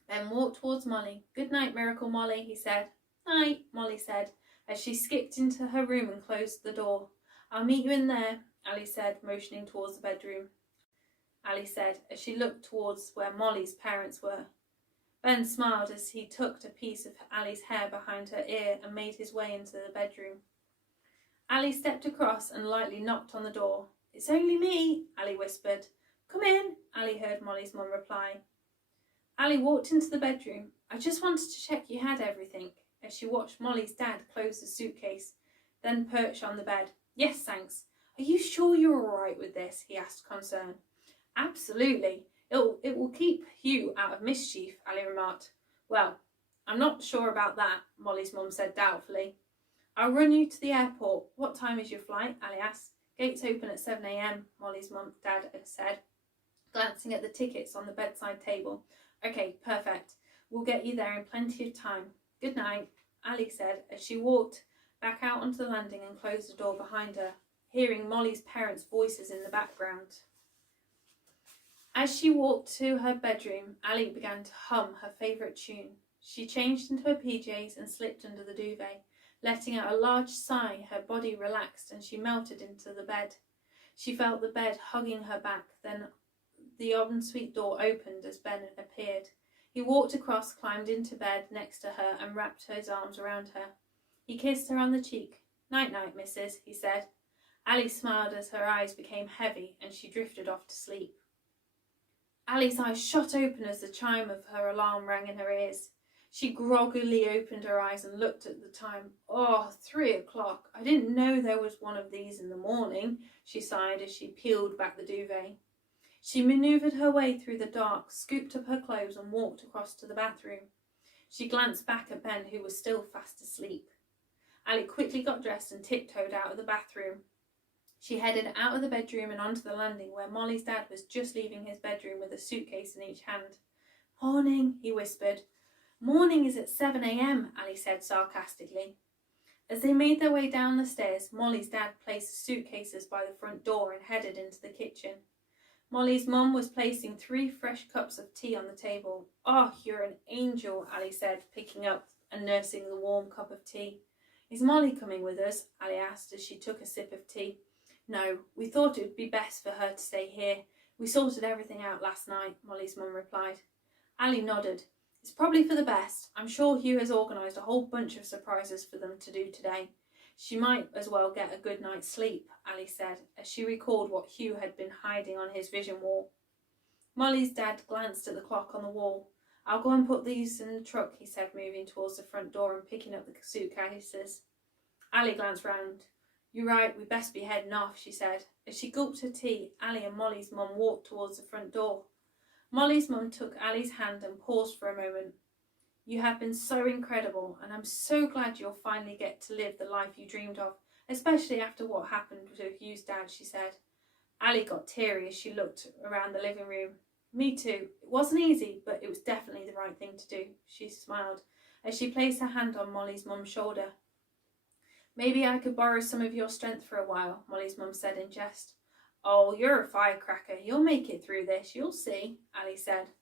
Ben walked towards Molly. Good night, Miracle Molly, he said. Night, Molly said, as she skipped into her room and closed the door. I'll meet you in there, Ali said, motioning towards the bedroom. Ali said, as she looked towards where Molly's parents were. Ben smiled as he tucked a piece of Ali's hair behind her ear and made his way into the bedroom. Ali stepped across and lightly knocked on the door. It's only me, Ali whispered. Come in, Ali heard Molly's mum reply. Ali walked into the bedroom. I just wanted to check you had everything, as she watched Molly's dad close the suitcase, then perch on the bed. Yes, thanks. Are you sure you're all right with this? He asked, concerned. Absolutely. It will keep Hugh out of mischief, Ali remarked. Well, I'm not sure about that, Molly's mum said doubtfully. I'll run you to the airport. What time is your flight? Ali asked. Gates open at 7 a.m, Molly's dad said, glancing at the tickets on the bedside table. Okay, perfect. We'll get you there in plenty of time. Good night, Ali said as she walked back out onto the landing and closed the door behind her, hearing Molly's parents' voices in the background. As she walked to her bedroom, Ali began to hum her favourite tune. She changed into her PJs and slipped under the duvet. Letting out a large sigh, her body relaxed and she melted into the bed. She felt the bed hugging her back, then the ensuite door opened as Ben appeared. He walked across, climbed into bed next to her and wrapped his arms around her. He kissed her on the cheek. Night-night, missus, he said. Ali smiled as her eyes became heavy and she drifted off to sleep. Ali's eyes shot open as the chime of her alarm rang in her ears. She groggily opened her eyes and looked at the time. 3 o'clock. I didn't know there was one of these in the morning, she sighed as she peeled back the duvet. She manoeuvred her way through the dark, scooped up her clothes and walked across to the bathroom. She glanced back at Ben, who was still fast asleep. Ali quickly got dressed and tiptoed out of the bathroom. She headed out of the bedroom and onto the landing where Molly's dad was just leaving his bedroom with a suitcase in each hand. "Morning," he whispered. "Morning is at 7 a.m, Ali said sarcastically. As they made their way down the stairs, Molly's dad placed the suitcases by the front door and headed into the kitchen. Molly's mum was placing 3 fresh cups of tea on the table. "Oh, you're an angel," Ali said, picking up and nursing the warm cup of tea. "Is Molly coming with us?" Ali asked as she took a sip of tea. "No, we thought it would be best for her to stay here. We sorted everything out last night," Molly's mum replied. Ali nodded. "It's probably for the best. I'm sure Hugh has organised a whole bunch of surprises for them to do today. She might as well get a good night's sleep," Ali said, as she recalled what Hugh had been hiding on his vision wall. Molly's dad glanced at the clock on the wall. "I'll go and put these in the truck," he said, moving towards the front door and picking up the suitcases. Ali glanced round. "You're right, we'd best be heading off," she said. As she gulped her tea, Ali and Molly's mum walked towards the front door. Molly's mum took Ali's hand and paused for a moment. "You have been so incredible, and I'm so glad you'll finally get to live the life you dreamed of, especially after what happened with Hugh's dad," she said. Ali got teary as she looked around the living room. "Me too. It wasn't easy, but it was definitely the right thing to do," she smiled as she placed her hand on Molly's mum's shoulder. "Maybe I could borrow some of your strength for a while," Molly's mum said in jest. "Oh, you're a firecracker. You'll make it through this, you'll see," Ali said,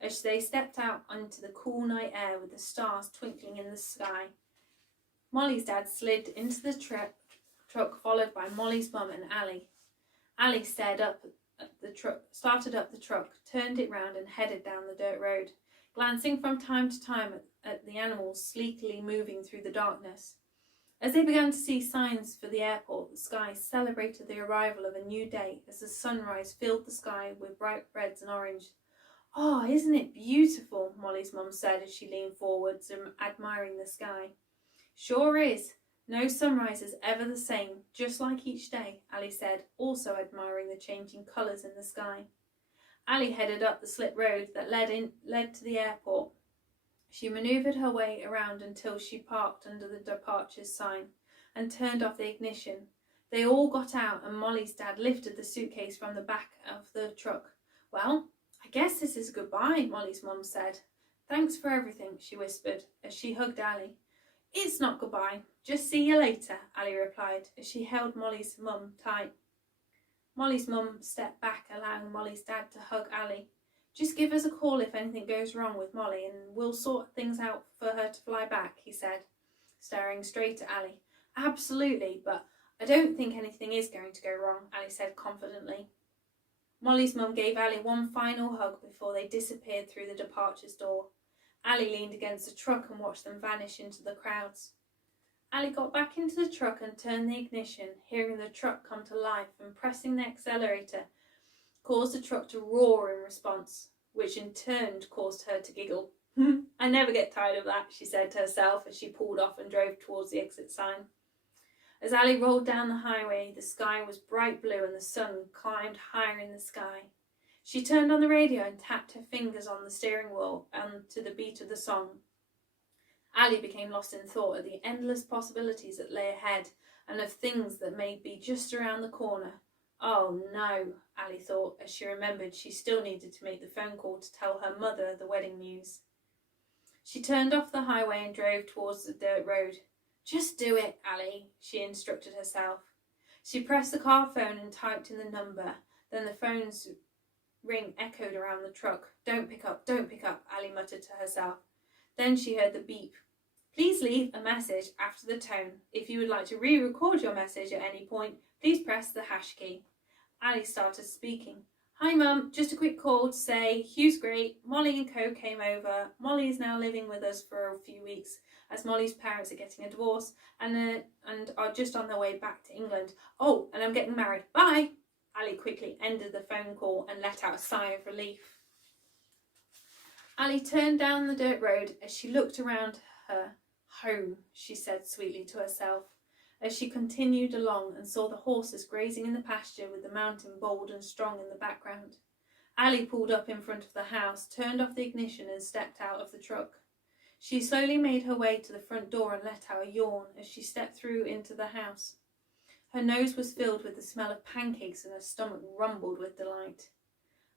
as they stepped out onto the cool night air with the stars twinkling in the sky. Molly's dad slid into the truck, followed by Molly's mum and Ali. Ali started up the truck, turned it round and headed down the dirt road, glancing from time to time at the animals sleekly moving through the darkness. As they began to see signs for the airport, the sky celebrated the arrival of a new day as the sunrise filled the sky with bright reds and orange. "Oh, isn't it beautiful?" Molly's mum said as she leaned forwards, admiring the sky. "Sure is. No sunrise is ever the same, just like each day," Ali said, also admiring the changing colours in the sky. Ali headed up the slip road that led to the airport. She manoeuvred her way around until she parked under the departures sign and turned off the ignition. They all got out and Molly's dad lifted the suitcase from the back of the truck. "Well, I guess this is goodbye," Molly's mum said. "Thanks for everything," she whispered as she hugged Ali. "It's not goodbye, just see you later," Ali replied as she held Molly's mum tight. Molly's mum stepped back, allowing Molly's dad to hug Ali. "Just give us a call if anything goes wrong with Molly and we'll sort things out for her to fly back," he said, staring straight at Ali. "Absolutely, but I don't think anything is going to go wrong," Ali said confidently. Molly's mum gave Ali one final hug before they disappeared through the departures door. Ali leaned against the truck and watched them vanish into the crowds. Ali got back into the truck and turned the ignition, hearing the truck come to life, and pressing the accelerator caused the truck to roar in response, which in turn caused her to giggle. "I never get tired of that," she said to herself as she pulled off and drove towards the exit sign. As Ali rolled down the highway, the sky was bright blue and the sun climbed higher in the sky. She turned on the radio and tapped her fingers on the steering wheel to the beat of the song. Ali became lost in thought at the endless possibilities that lay ahead and of things that may be just around the corner. "Oh no," Ali thought as she remembered she still needed to make the phone call to tell her mother the wedding news. She turned off the highway and drove towards the dirt road. "Just do it, Ali," she instructed herself. She pressed the car phone and typed in the number. Then the phone's ring echoed around the truck. Don't pick up, Ali muttered to herself. Then she heard the beep. "Please leave a message after the tone. If you would like to re-record your message at any point, please press the hash key." Ali started speaking. "Hi Mum, just a quick call to say Hugh's great. Molly and Co came over. Molly is now living with us for a few weeks as Molly's parents are getting a divorce and are just on their way back to England. Oh, and I'm getting married. Bye." Ali quickly ended the phone call and let out a sigh of relief. Ali turned down the dirt road as she looked around her. "Home," she said sweetly to herself, as she continued along and saw the horses grazing in the pasture with the mountain bold and strong in the background. Ali pulled up in front of the house, turned off the ignition and stepped out of the truck. She slowly made her way to the front door and let out a yawn as she stepped through into the house. Her nose was filled with the smell of pancakes and her stomach rumbled with delight.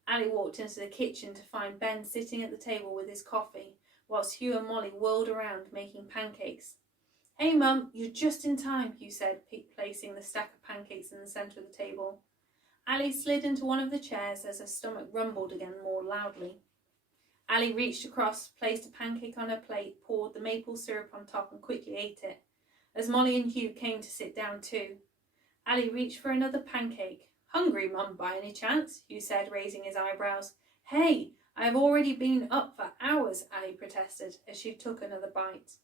Ali walked into the kitchen to find Ben sitting at the table with his coffee, whilst Hugh and Molly whirled around making pancakes. "Hey, Mum, you're just in time," Hugh said, placing the stack of pancakes in the centre of the table. Ali slid into one of the chairs as her stomach rumbled again more loudly. Ali reached across, placed a pancake on her plate, poured the maple syrup on top and quickly ate it, as Molly and Hugh came to sit down too. Ali reached for another pancake. "Hungry, Mum, by any chance?" Hugh said, raising his eyebrows. "Hey, I have already been up for hours," Ali protested, as she took another bite.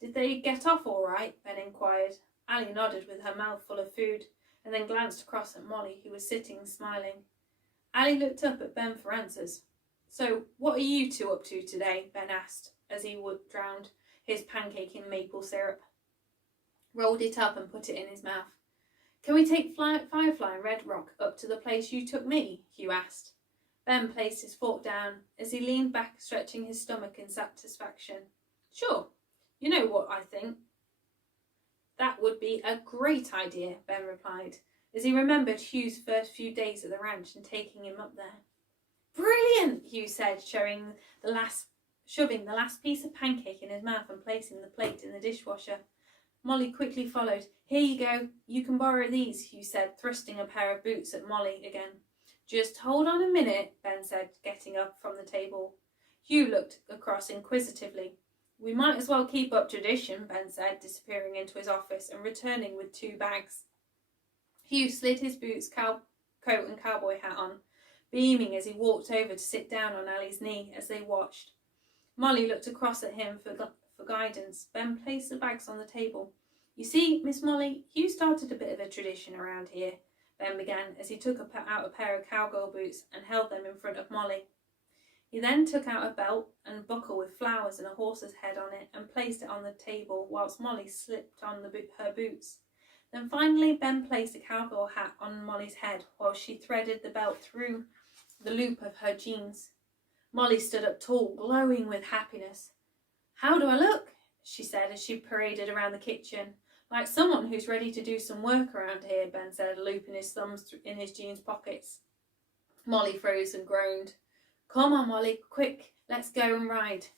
"Did they get off all right?" Ben inquired. Ali nodded with her mouth full of food, and then glanced across at Molly, who was sitting smiling. Ali looked up at Ben for answers. "So, what are you two up to today?" Ben asked, as he drowned his pancake in maple syrup, rolled it up and put it in his mouth. "Can we take Firefly and Red Rock up to the place you took me?" Hugh asked. Ben placed his fork down as he leaned back, stretching his stomach in satisfaction. "Sure. You know what I think? That would be a great idea," Ben replied, as he remembered Hugh's first few days at the ranch and taking him up there. "Brilliant," Hugh said, shoving the last piece of pancake in his mouth and placing the plate in the dishwasher. Molly quickly followed. "Here you go. You can borrow these," Hugh said, thrusting a pair of boots at Molly again. "Just hold on a minute," Ben said, getting up from the table. Hugh looked across inquisitively. "We might as well keep up tradition," Ben said, disappearing into his office and returning with 2 bags. Hugh slid his boots, coat and cowboy hat on, beaming as he walked over to sit down on Ali's knee as they watched. Molly looked across at him for guidance. Ben placed the bags on the table. "You see, Miss Molly, Hugh started a bit of a tradition around here," Ben began, as he took out a pair of cowgirl boots and held them in front of Molly. He then took out a belt and buckle with flowers and a horse's head on it and placed it on the table whilst Molly slipped on her boots. Then finally Ben placed a cowgirl hat on Molly's head while she threaded the belt through the loop of her jeans. Molly stood up tall, glowing with happiness. "How do I look?" she said as she paraded around the kitchen. "Like someone who's ready to do some work around here," Ben said, looping his thumbs in his jeans pockets. Molly froze and groaned. "Come on, Molly, quick, let's go and ride,"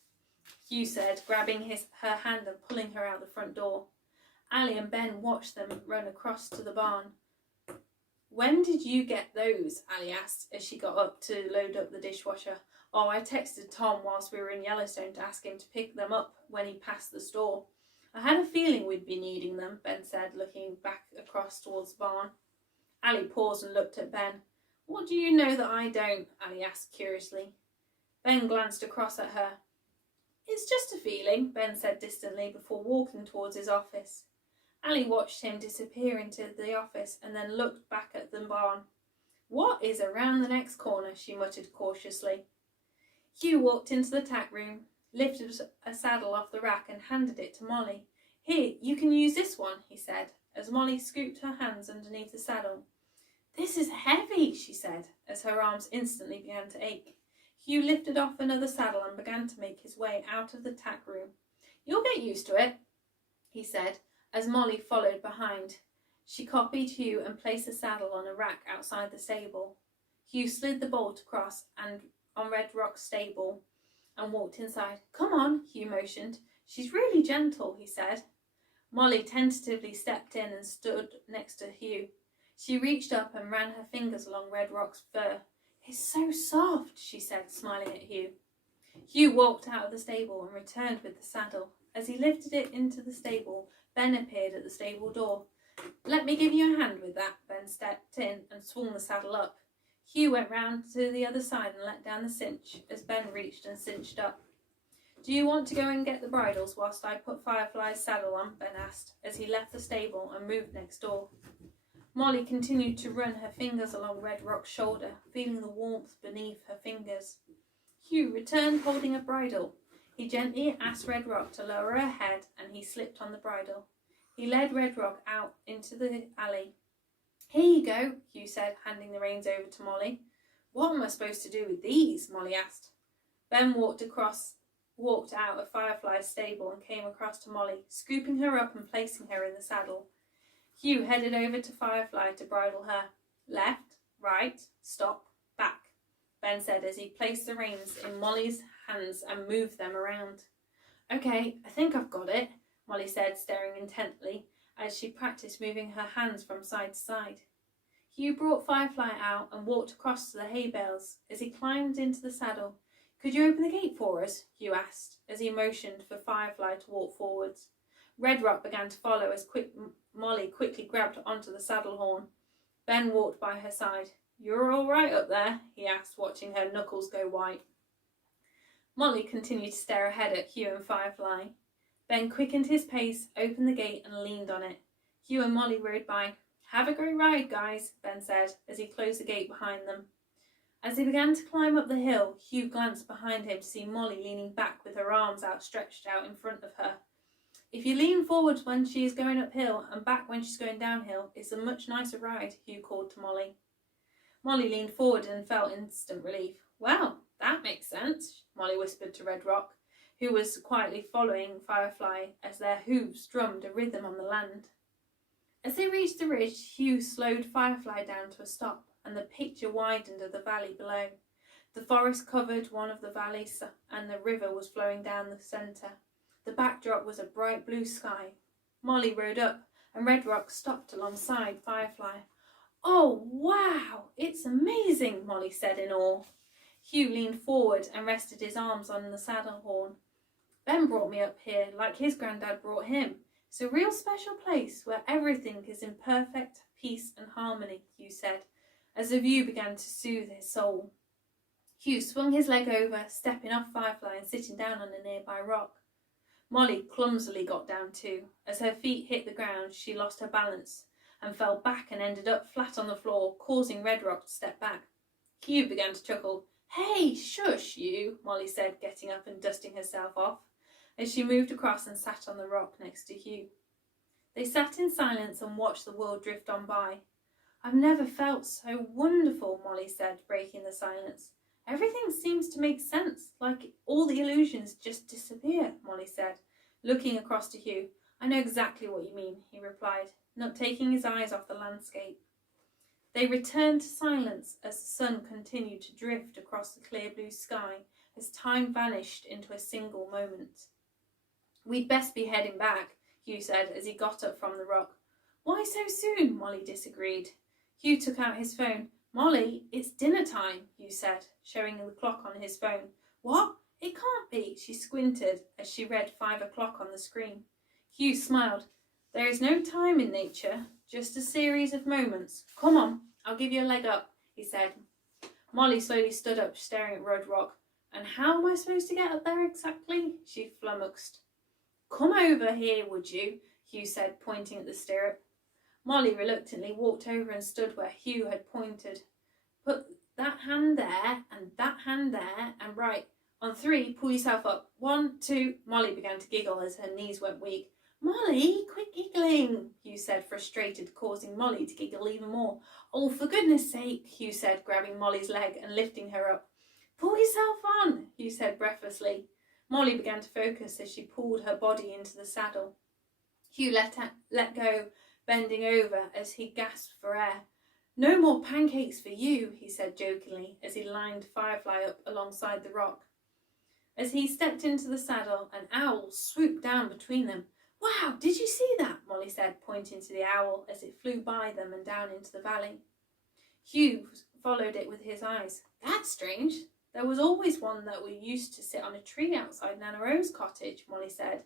Hugh said, grabbing her hand and pulling her out the front door. Ali and Ben watched them run across to the barn. "When did you get those?" Ali asked as she got up to load up the dishwasher. "Oh, I texted Tom whilst we were in Yellowstone to ask him to pick them up when he passed the store. I had a feeling we'd be needing them," Ben said, looking back across towards the barn. Ali paused and looked at Ben. "What do you know that I don't?" Ali asked curiously. Ben glanced across at her. "It's just a feeling," Ben said distantly before walking towards his office. Ali watched him disappear into the office and then looked back at the barn. "What is around the next corner?" she muttered cautiously. Hugh walked into the tack room, lifted a saddle off the rack and handed it to Molly. "Here, you can use this one," he said, as Molly scooped her hands underneath the saddle. "This is heavy," she said, as her arms instantly began to ache. Hugh lifted off another saddle and began to make his way out of the tack room. "You'll get used to it," he said, as Molly followed behind. She copied Hugh and placed the saddle on a rack outside the stable. Hugh slid the bolt across and on Red Rock's stable and walked inside. "Come on," Hugh motioned. "She's really gentle," he said. Molly tentatively stepped in and stood next to Hugh. She reached up and ran her fingers along Red Rock's fur. "It's so soft," she said, smiling at Hugh. Hugh walked out of the stable and returned with the saddle. As he lifted it into the stable, Ben appeared at the stable door. "Let me give you a hand with that." Ben stepped in and swung the saddle up. Hugh went round to the other side and let down the cinch as Ben reached and cinched up. "Do you want to go and get the bridles whilst I put Firefly's saddle on?" Ben asked as he left the stable and moved next door. Molly continued to run her fingers along Red Rock's shoulder, feeling the warmth beneath her fingers. Hugh returned holding a bridle. He gently asked Red Rock to lower her head and he slipped on the bridle. He led Red Rock out into the alley. "Here you go," Hugh said, handing the reins over to Molly. "What am I supposed to do with these?" Molly asked. Ben walked out of Firefly's stable and came across to Molly, scooping her up and placing her in the saddle. Hugh headed over to Firefly to bridle her. Left, right, stop, back, Ben said as he placed the reins in Molly's hands and moved them around. Okay, I think I've got it, Molly said, staring intently as she practiced moving her hands from side to side. Hugh brought Firefly out and walked across to the hay bales. As he climbed into the saddle, could you open the gate for us? Hugh asked as he motioned for Firefly to walk forwards. Red Rock began to follow as Molly quickly grabbed onto the saddle horn. Ben walked by her side. You're all right up there? He asked, watching her knuckles go white. Molly continued to stare ahead at Hugh and Firefly. Ben quickened his pace, opened the gate and leaned on it. Hugh and Molly rode by. Have a great ride, guys, Ben said as he closed the gate behind them. As they began to climb up the hill, Hugh glanced behind him to see Molly leaning back with her arms outstretched out in front of her. If you lean forward when she is going uphill and back when she's going downhill, it's a much nicer ride, Hugh called to Molly. Molly leaned forward and felt instant relief. Well, that makes sense, Molly whispered to Red Rock, who was quietly following Firefly as their hooves drummed a rhythm on the land. As they reached the ridge, Hugh slowed Firefly down to a stop, and the picture widened of the valley below. The forest covered one of the valleys, and the river was flowing down the centre. The backdrop was a bright blue sky. Molly rode up, and Red Rock stopped alongside Firefly. Oh, wow! It's amazing, Molly said in awe. Hugh leaned forward and rested his arms on the saddle horn. Ben brought me up here like his granddad brought him. It's a real special place where everything is in perfect peace and harmony, Hugh said, as the view began to soothe his soul. Hugh swung his leg over, stepping off Firefly and sitting down on a nearby rock. Molly clumsily got down too. As her feet hit the ground, she lost her balance and fell back and ended up flat on the floor, causing Red Rock to step back. Hugh began to chuckle. Hey, shush, you, Molly said, getting up and dusting herself off, as she moved across and sat on the rock next to Hugh. They sat in silence and watched the world drift on by. I've never felt so wonderful, Molly said, breaking the silence. Everything seems to make sense, like all the illusions just disappear, Molly said, looking across to Hugh. I know exactly what you mean, he replied, not taking his eyes off the landscape. They returned to silence as the sun continued to drift across the clear blue sky as time vanished into a single moment. We'd best be heading back, Hugh said as he got up from the rock. Why so soon? Molly disagreed. Hugh took out his phone. Molly, it's dinner time, Hugh said, showing the clock on his phone. What? It can't be, she squinted as she read 5 o'clock on the screen. Hugh smiled. There is no time in nature, just a series of moments. Come on, I'll give you a leg up, he said. Molly slowly stood up, staring at Red Rock. And how am I supposed to get up there exactly? She flummoxed. Come over here, would you? Hugh said, pointing at the stirrup. Molly reluctantly walked over and stood where Hugh had pointed. Put that hand there, and that hand there, and right. On 3, pull yourself up. 1, 2. Molly began to giggle as her knees went weak. Molly, quit giggling, Hugh said, frustrated, causing Molly to giggle even more. Oh, for goodness sake, Hugh said, grabbing Molly's leg and lifting her up. Pull yourself on, Hugh said breathlessly. Molly began to focus as she pulled her body into the saddle. Hugh let go, bending over as he gasped for air. No more pancakes for you, he said jokingly as he lined Firefly up alongside the rock. As he stepped into the saddle, an owl swooped down between them. Wow, did you see that? Molly said, pointing to the owl as it flew by them and down into the valley. Hugh followed it with his eyes. That's strange. There was always one that we used to sit on a tree outside Nana Rose's cottage, Molly said,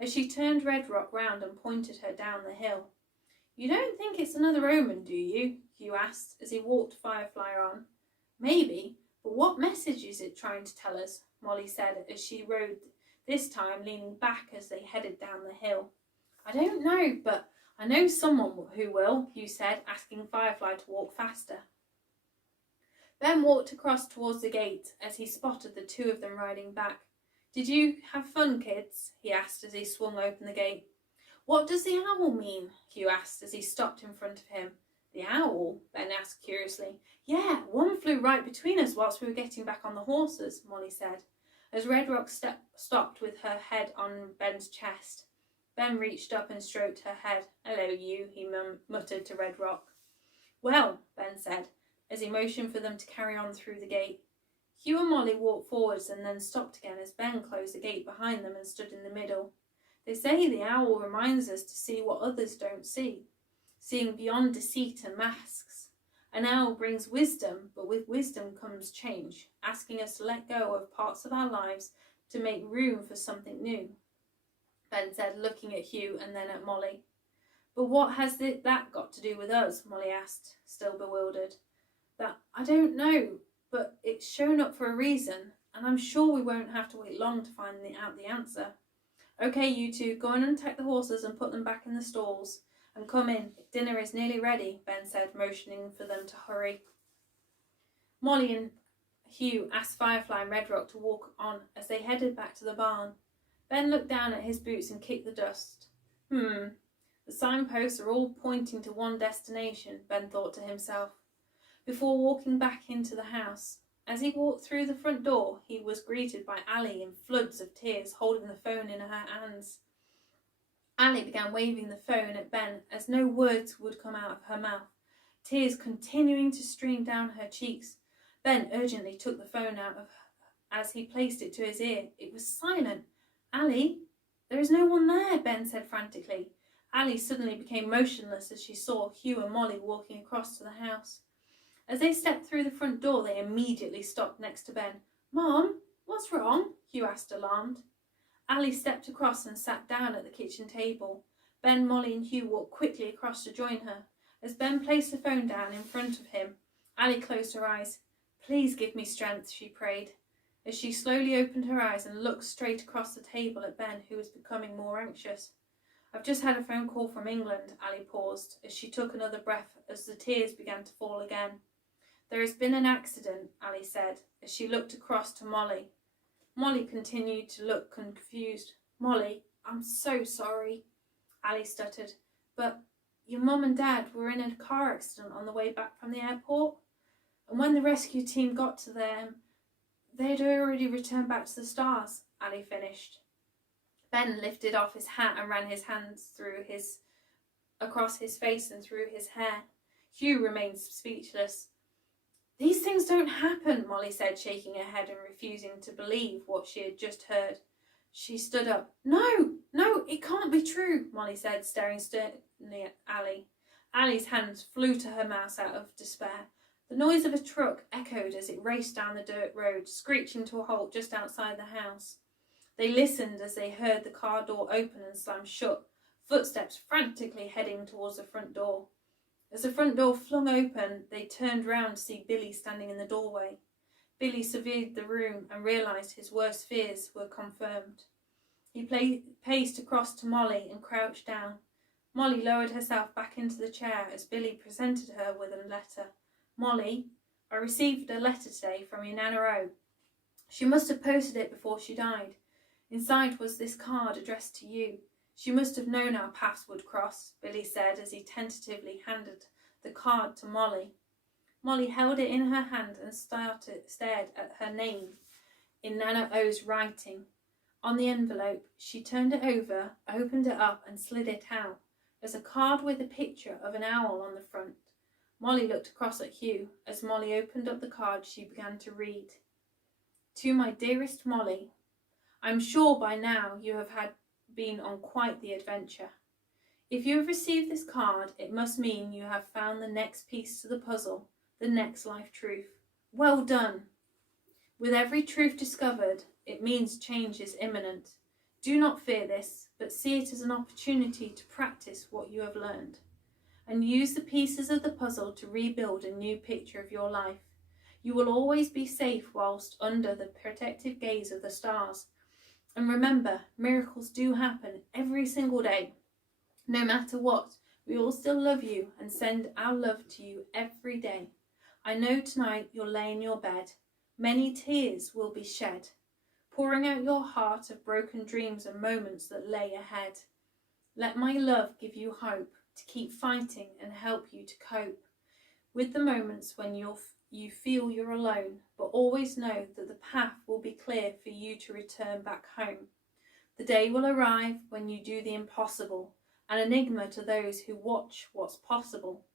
as she turned Red Rock round and pointed her down the hill. You don't think it's another omen, do you? Hugh asked as he walked Firefly on. Maybe, but what message is it trying to tell us? Molly said as she rode, this time leaning back as they headed down the hill. I don't know, but I know someone who will, Hugh said, asking Firefly to walk faster. Ben walked across towards the gate as he spotted the 2 of them riding back. Did you have fun, kids? He asked as he swung open the gate. What does the owl mean? Hugh asked as he stopped in front of him. The owl? Ben asked curiously. Yeah, one flew right between us whilst we were getting back on the horses, Molly said, as Red Rock stopped with her head on Ben's chest. Ben reached up and stroked her head. "Hello, you," he muttered to Red Rock. "Well," Ben said, as he motioned for them to carry on through the gate. Hugh and Molly walked forwards and then stopped again as Ben closed the gate behind them and stood in the middle. "They say the owl reminds us to see what others don't see, seeing beyond deceit and masks. An owl brings wisdom, but with wisdom comes change, asking us to let go of parts of our lives to make room for something new," Ben said, looking at Hugh and then at Molly. "But what has that got to do with us?" Molly asked, still bewildered. "That I don't know, but it's shown up for a reason, and I'm sure we won't have to wait long to find out the answer. Okay, you two, go and untack the horses and put them back in the stalls. And come in, dinner is nearly ready," Ben said, motioning for them to hurry. Molly and Hugh asked Firefly and Red Rock to walk on as they headed back to the barn. Ben looked down at his boots and kicked the dust. The signposts are all pointing to one destination, Ben thought to himself, before walking back into the house. As he walked through the front door, he was greeted by Allie in floods of tears, holding the phone in her hands. Allie began waving the phone at Ben as no words would come out of her mouth, tears continuing to stream down her cheeks. Ben urgently took the phone out of her as he placed it to his ear. It was silent. "Allie, there is no one there," Ben said frantically. Allie suddenly became motionless as she saw Hugh and Molly walking across to the house. As they stepped through the front door, they immediately stopped next to Ben. "Mom, what's wrong?" Hugh asked, alarmed. Allie stepped across and sat down at the kitchen table. Ben, Molly and Hugh walked quickly across to join her. As Ben placed the phone down in front of him, Allie closed her eyes. "Please give me strength," she prayed, as she slowly opened her eyes and looked straight across the table at Ben, who was becoming more anxious. "I've just had a phone call from England." Allie paused as she took another breath as the tears began to fall again. "There has been an accident," Allie said, as she looked across to Molly. Molly continued to look confused. "Molly, I'm so sorry," Allie stuttered, "but your mum and dad were in a car accident on the way back from the airport, and when the rescue team got to them, they'd already returned back to the stars," Allie finished. Ben lifted off his hat and ran his hands across his face and through his hair. Hugh remained speechless. "These things don't happen," Molly said, shaking her head and refusing to believe what she had just heard. She stood up. No, it can't be true," Molly said, staring sternly at Allie. Allie's hands flew to her mouth out of despair. The noise of a truck echoed as it raced down the dirt road, screeching to a halt just outside the house. They listened as they heard the car door open and slam shut, footsteps frantically heading towards the front door. As the front door flung open, they turned round to see Billy standing in the doorway. Billy surveyed the room and realised his worst fears were confirmed. He paced across to Molly and crouched down. Molly lowered herself back into the chair as Billy presented her with a letter. "Molly, I received a letter today from your Nana O. She must have posted it before she died. Inside was this card addressed to you. She must have known our paths would cross," Billy said as he tentatively handed the card to Molly. Molly held it in her hand and stared at her name in Nana O's writing. On the envelope, she turned it over, opened it up and slid it out. There's a card with a picture of an owl on the front. Molly looked across at Hugh. As Molly opened up the card, she began to read. "To my dearest Molly, I'm sure by now you have been on quite the adventure. If you have received this card, it must mean you have found the next piece to the puzzle, the next life truth. Well done! With every truth discovered, it means change is imminent. Do not fear this, but see it as an opportunity to practice what you have learned, and use the pieces of the puzzle to rebuild a new picture of your life. You will always be safe whilst under the protective gaze of the stars. And remember, miracles do happen every single day. No matter what, we all still love you and send our love to you every day. I know tonight you'll lay in your bed. Many tears will be shed, pouring out your heart of broken dreams and moments that lay ahead. Let my love give you hope to keep fighting and help you to cope with the moments when you feel you're alone, but always know that the path will be clear for you to return back home. The day will arrive when you do the impossible, an enigma to those who watch what's possible.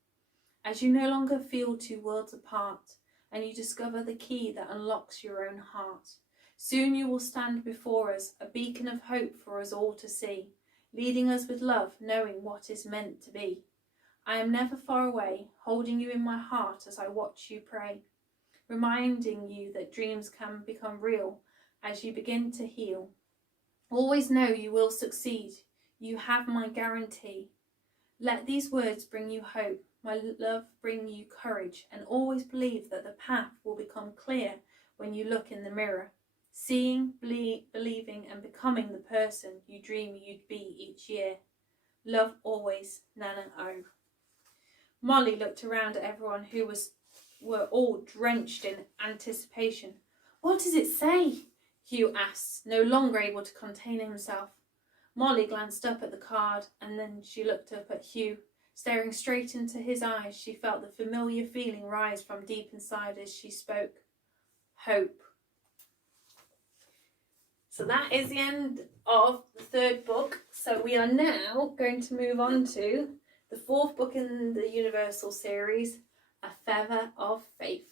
As you no longer feel two worlds apart, and you discover the key that unlocks your own heart, soon you will stand before us, a beacon of hope for us all to see, leading us with love, knowing what is meant to be. I am never far away, holding you in my heart as I watch you pray, reminding you that dreams can become real as you begin to heal. Always know you will succeed. You have my guarantee. Let these words bring you hope, my love bring you courage, and always believe that the path will become clear when you look in the mirror, seeing, believing, and becoming the person you dream you'd be each year. Love always, Nana O. Molly looked around at everyone who were all drenched in anticipation. What does it say? Hugh asked, no longer able to contain himself. Molly glanced up at the card, and then she looked up at Hugh. Staring straight into his eyes, she felt the familiar feeling rise from deep inside as she spoke. Hope. So that is the end of the third book. So we are now going to move on to the fourth book in the Universal series, A Feather of Faith.